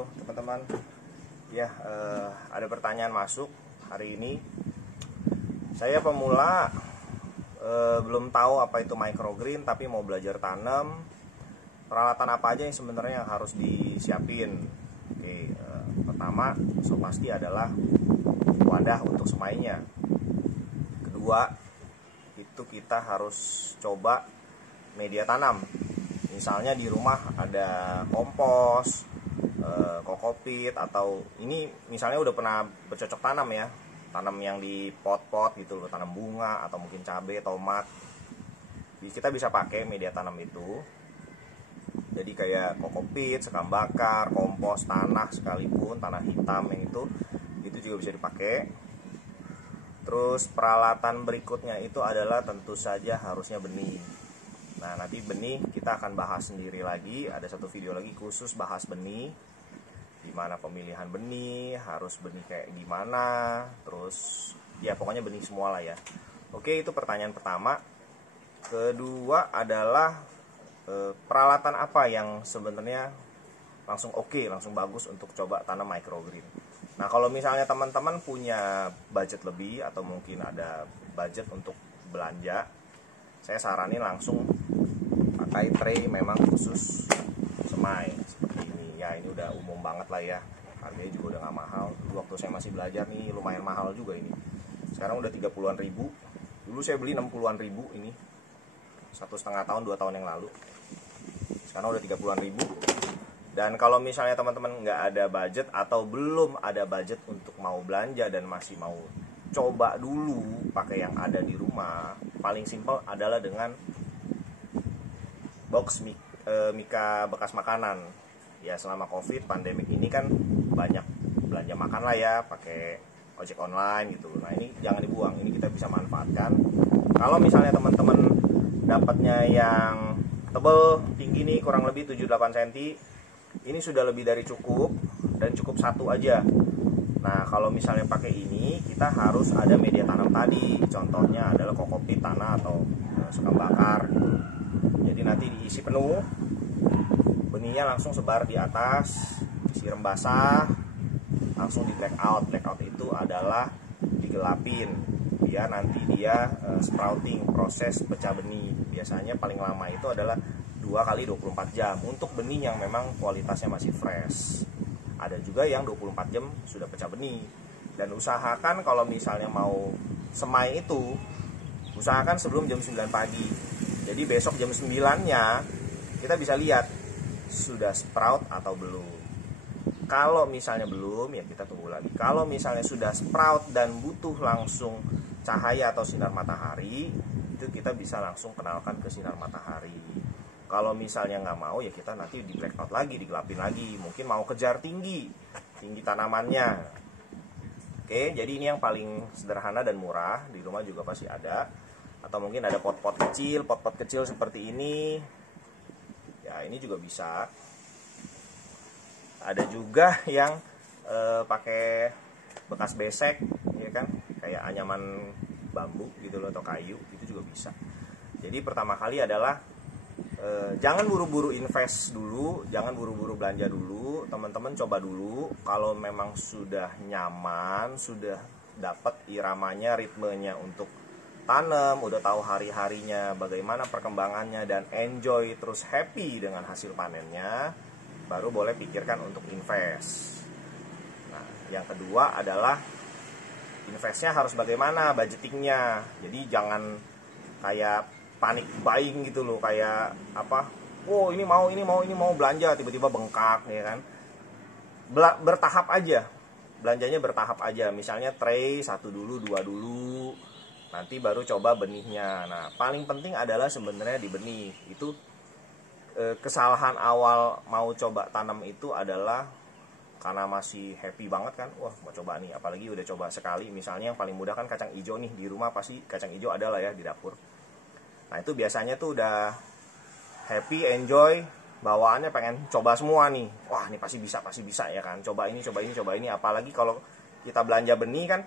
Halo teman-teman. Ya, ada pertanyaan masuk hari ini. Saya pemula, belum tahu apa itu microgreen, tapi mau belajar tanam. Peralatan apa aja yang sebenarnya yang harus disiapin? Oke, pertama, pasti adalah wadah untuk semainya. Kedua, itu kita harus coba media tanam. Misalnya di rumah ada kompos, kokopit, atau ini misalnya udah pernah bercocok tanam ya, tanam yang di pot-pot gitu loh, tanam bunga atau mungkin cabai, tomat. Jadi kita bisa pakai media tanam itu. Jadi kayak kokopit, sekam bakar, kompos, tanah sekalipun, tanah hitam yang itu juga bisa dipakai. Terus peralatan berikutnya itu adalah tentu saja harusnya benih. Nah, nanti benih kita akan bahas sendiri lagi. Ada satu video lagi khusus bahas benih, gimana pemilihan benih, harus benih kayak gimana. Terus ya pokoknya benih semua lah ya. Oke, itu pertanyaan pertama. Kedua adalah peralatan apa yang sebenarnya langsung langsung bagus untuk coba tanam microgreen. Nah, kalau misalnya teman-teman punya budget lebih atau mungkin ada budget untuk belanja, saya saranin langsung pakai tray memang khusus semai seperti ini. Ya, ini udah umum banget lah ya. Harganya juga udah gak mahal. Dulu waktu saya masih belajar nih lumayan mahal juga ini. Sekarang udah 30-an ribu. Dulu saya beli 60-an ribu ini. 1,5 tahun, 2 tahun yang lalu. Sekarang udah 30-an ribu. Dan kalau misalnya teman-teman nggak ada budget atau belum ada budget untuk mau belanja dan masih mau coba dulu pakai yang ada di rumah, paling simpel adalah dengan box mika bekas makanan. Ya, selama covid pandemik ini kan banyak belanja makan lah ya, pakai ojek online gitu. Nah, ini jangan dibuang, ini kita bisa manfaatkan. Kalau misalnya teman-teman dapatnya yang tebel, tinggi nih, kurang lebih 7-8 cm, ini sudah lebih dari cukup, dan cukup satu aja. Nah, kalau misalnya pakai ini, kita harus ada media tanam tadi. Contohnya adalah kokopit, tanah, atau sekam bakar. Jadi nanti diisi penuh, benihnya langsung sebar di atas, siram basah, langsung di blackout. Blackout itu adalah digelapin, biar nanti dia sprouting, proses pecah benih. Biasanya paling lama itu adalah 2 kali 24 jam untuk benih yang memang kualitasnya masih fresh. Ada juga yang 24 jam sudah pecah benih. Dan usahakan kalau misalnya mau semai itu, usahakan sebelum jam 9 pagi. Jadi besok jam 9-nya kita bisa lihat sudah sprout atau belum. Kalau misalnya belum, ya kita tunggu lagi. Kalau misalnya sudah sprout dan butuh langsung cahaya atau sinar matahari, itu kita bisa langsung kenalkan ke sinar matahari. Kalau misalnya nggak mau, ya kita nanti di blackout lagi, digelapin lagi. Mungkin mau kejar tinggi tanamannya. Oke, jadi ini yang paling sederhana dan murah. Di rumah juga pasti ada. Atau mungkin ada pot-pot kecil seperti ini. Ya, ini juga bisa. Ada juga yang pakai bekas besek, ya kan? Kayak anyaman bambu gitu loh, atau kayu, itu juga bisa. Jadi pertama kali adalah jangan buru-buru invest dulu, jangan buru-buru belanja dulu. Teman-teman coba dulu. Kalau memang sudah nyaman, sudah dapat iramanya, ritmenya untuk tanam, udah tahu hari-harinya bagaimana perkembangannya, dan enjoy terus happy dengan hasil panennya, baru boleh pikirkan untuk invest. Nah, yang kedua adalah investnya harus bagaimana, budgetingnya. Jadi jangan kayak panik buying gitu loh, kayak apa, ini mau belanja, tiba-tiba bengkak ya kan. Bertahap aja, belanjanya bertahap aja. Misalnya tray 1 dulu, 2 dulu, nanti baru coba benihnya. Nah, paling penting adalah sebenarnya di benih itu. Kesalahan awal mau coba tanam itu adalah karena masih happy banget kan, wah mau coba nih, apalagi udah coba sekali. Misalnya yang paling mudah kan kacang hijau nih, di rumah pasti kacang hijau ada lah ya di dapur. Nah, itu biasanya tuh udah happy, enjoy, bawaannya pengen coba semua nih. Wah, ini pasti bisa ya kan. Coba ini. Apalagi kalau kita belanja benih kan,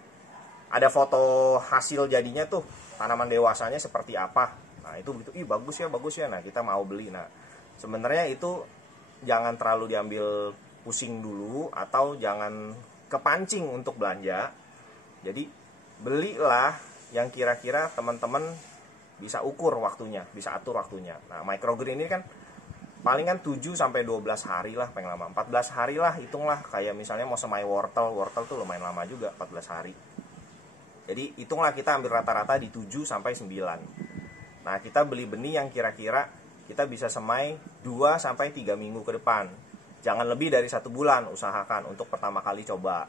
ada foto hasil jadinya tuh, tanaman dewasanya seperti apa. Nah, itu begitu, bagus ya. Nah, kita mau beli. Nah, sebenarnya itu jangan terlalu diambil pusing dulu atau jangan kepancing untuk belanja. Jadi belilah yang kira-kira teman-teman bisa ukur waktunya, bisa atur waktunya. Nah, microgreen ini kan paling kan 7 sampai 12 hari lah paling lama. 14 hari lah hitunglah, kayak misalnya mau semai wortel tuh lumayan lama juga 14 hari. Jadi hitunglah kita ambil rata-rata di 7 sampai 9. Nah, kita beli benih yang kira-kira kita bisa semai 2 sampai 3 minggu ke depan. Jangan lebih dari 1 bulan, usahakan untuk pertama kali coba.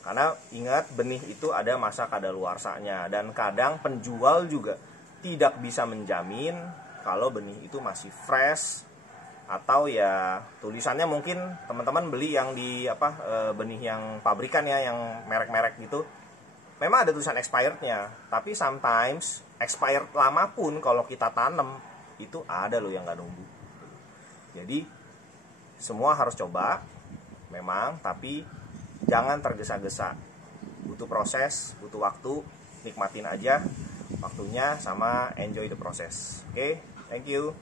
Karena ingat, benih itu ada masa kadaluarsanya, dan kadang penjual juga tidak bisa menjamin kalau benih itu masih fresh, atau ya tulisannya mungkin teman-teman beli yang di benih yang pabrikan ya, yang merek-merek gitu. Memang ada tulisan expirednya, tapi sometimes expired lama pun kalau kita tanam itu ada loh yang nggak nunggu. Jadi semua harus coba, memang, tapi jangan tergesa-gesa. Butuh proses, butuh waktu, nikmatin aja waktunya sama enjoy the process. Oke, thank you.